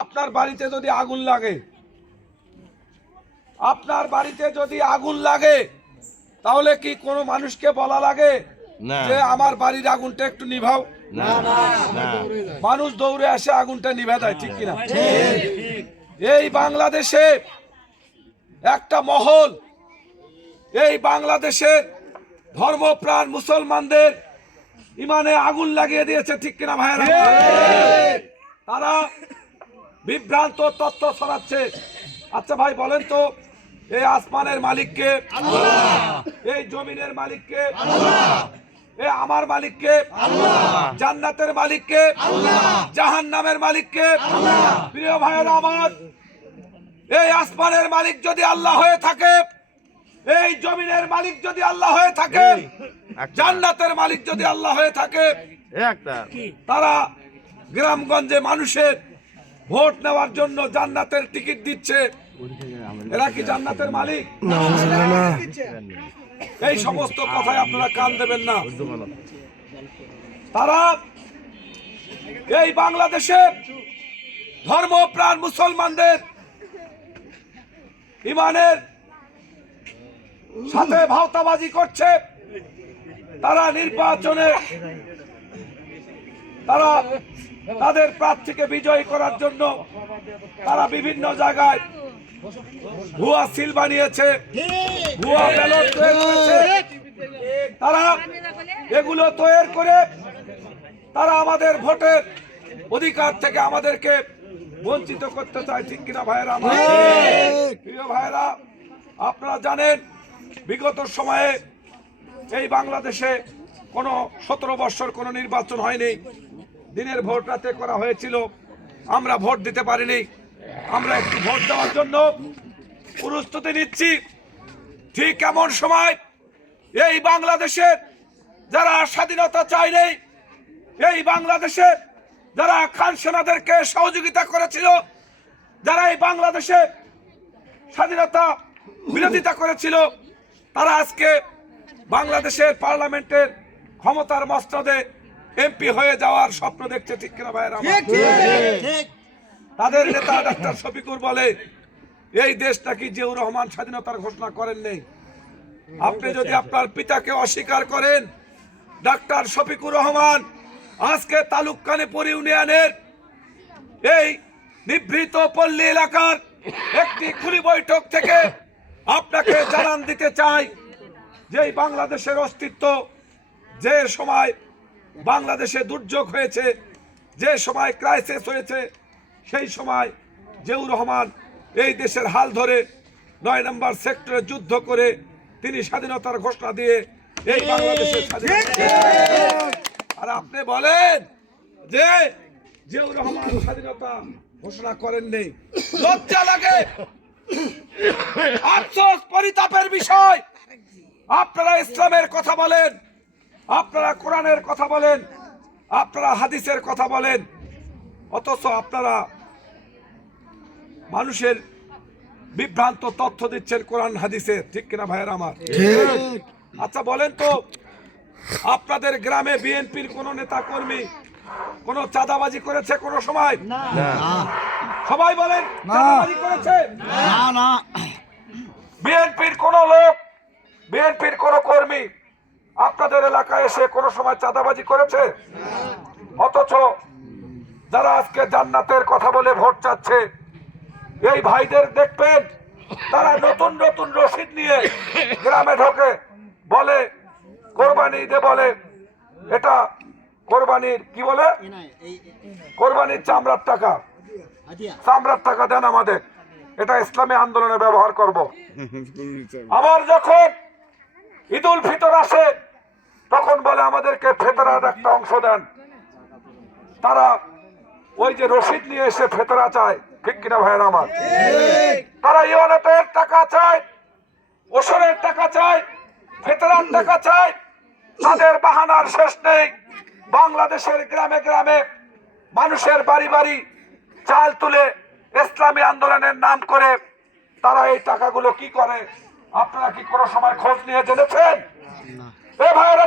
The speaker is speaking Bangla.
আপনার বাড়িতে যদি আগুন লাগে, আপনার বাড়িতে যদি আগুন লাগে, তাহলে কি কোনো মানুষকে বলা লাগে যে আমার বাড়ির আগুনটা একটু নিভাও? না না না, মানুষ দৌড়ে আসে আগুনটা নিভে দেয়, ঠিক কিনা? এই বাংলাদেশে একটা মহল এই বাংলাদেশের ধর্মপ্রাণ মুসলমানদের ইমানে আগুন লাগিয়ে দিয়েছে, ঠিক কিনা ভাইরা? তারা বিভ্রান্ত তথ্য ছড়াচ্ছে। আচ্ছা ভাই বলেন তো, এই আসমানের মালিককে আল্লাহ, এই জমিনের মালিককে আল্লাহ, এই আমার মালিককে আল্লাহ, জান্নাতের মালিককে আল্লাহ, জাহান্নামের মালিককে আল্লাহ। প্রিয় ভাইরা আমার, এই আসমানের মালিক যদি আল্লাহ হয়ে থাকে, এই জমিনের মালিক যদি আল্লাহ হয়ে থাকে, জান্নাতের মালিক যদি আল্লাহ হয়ে থাকে, তারা গ্রামগঞ্জে মানুষের ভোট নেওয়ার জন্য জান্নাতের টিকিট দিচ্ছে। এরা কি জান্নাতের মালিক? এই সমস্ত কথায় আপনারা কান দেবেন না। তারা এই বাংলাদেশের ধর্মপ্রাণ মুসলমানদের ইমানের সাথে ভাওতাবাজি করছে। তারা নির্বাচনে তারা তাদের প্রার্থীকে বিজয়ী করার জন্য তারা বিভিন্ন জায়গায় ভুয়া সিল বানিয়েছে, ভুয়া ব্যালট তৈরি করেছে। তারা এগুলো তৈরি করে তারা আমাদের ভোটের অধিকার থেকে আমাদেরকে বঞ্চিত করতে চায়, ঠিক কিনা ভাইয়েরা? প্রিয় ভাইয়েরা, আপনারা জানেন বিগত সময়ে এই বাংলাদেশে কোনো 17 বছর কোনো নির্বাচন হয়নি। দিনের ভোট রাতে করা হয়েছিল, আমরা ভোট দিতে পারিনি। আমরা একটু ভোট দেওয়ার জন্য প্রস্তুতি নিচ্ছি। ঠিক এমন সময় এই বাংলাদেশের যারা স্বাধীনতা চায়নি, এই বাংলাদেশে যারা খান সেনাদেরকে সহযোগিতা করেছিল, যারা এই বাংলাদেশে স্বাধীনতা বিরোধিতা করেছিল, তারা আজকে বাংলাদেশের পার্লামেন্টের ক্ষমতার মস্তদে এমপি হয়ে যাওয়ার স্বপ্ন দেখছে, ঠিক কিনা ভাইয়েরা? তাদের নেতা ডাক্তার শফিকুর বলে এই দেশ নাকি জিয়াউর রহমান স্বাধীনতার ঘোষণা করেন নেই। আপনি যদি আপনার পিতাকে অস্বীকার করেন, ডাক্তার শফিকুর রহমান আজকে তালুককানীপুর ইউনিয়নের এই নিভৃত পল্লী এলাকার একটি খুলি বৈঠক থেকে আপনাকে জানান দিতে চাই যে এই বাংলাদেশের অস্তিত্ব, যে সময় বাংলাদেশে দুর্যোগ হয়েছে, যে সময় ক্রাইসিস হয়েছে, সেই সময় জিয়াউর রহমান এই দেশের হাল ধরে 9 নম্বর সেক্টরে যুদ্ধ করে তিনি স্বাধীনতার ঘোষণা দিয়ে এই বাংলাদেশের স্বাধীনতা। আর আপনি বলেন যে জিয়াউর রহমান স্বাধীনতা ঘোষণা করেননি। লজ্জা লাগে, আফসোস, পরিতাপের বিষয়। আপনারা ইসলামের কথা বলেন, আপনারা কোরআনের কথা বলেন, আপনারা হাদিসের কথা বলেন, অথচ আপনারা মানুষের বিভ্রান্ত তথ্য দিচ্ছেন কোরআন হাদিসের, ঠিক কিনা ভাইয়েরা আমার? আচ্ছা বলেন তো, আপনাদের গ্রামে বিএনপির কোন নেতা কর্মী কোন চাঁদাবাজি করেছে কোন সময়? সবাই বলেন, চাঁদাবাজি করেছে? বিএনপির কোন লোক, বিএনপির কোন কর্মী আপনাদের এলাকায় এসে কোন সময় চাঁদাবাজি করেছে? অথচ যারা আজকে জান্নাতের কথা বলে ভোট চাচ্ছে, এই ভাইদের দেখবেন তারা নতুন নতুন রসিদ নিয়ে গ্রামে ঢোকে, বলে কোরবানি ঈদে বলে এটা কোরবানির কি বলে, কোরবানির চামড়ার টাকা, চামড়ার টাকা দেন আমাদের, এটা ইসলামী আন্দোলনে ব্যবহার করব। আবার যখন ঈদুল ফিতর আসে তখন বলে আমাদেরকে ফেতরার একটা অংশ দেন। তারা ওই যে রসিদ নিয়ে এসে ফেতরা চায়, ঠিক কিনা ভাইয়েরা আমার? তারা ইওয়ানাতের টাকা চায়, ওসরের টাকা চায়, ফেতরার টাকা চায়। তাদের বাহানার শেষ নেই। বাংলাদেশের গ্রামে গ্রামে মানুষের বাড়ি বাড়ি চাল তুলে ইসলামী আন্দোলনের নাম করে তারা এই টাকাগুলো কি করে, আপনারা কি কোনো সময় খোঁজ নিয়ে জেনেছেন? এ ভাইয়েরা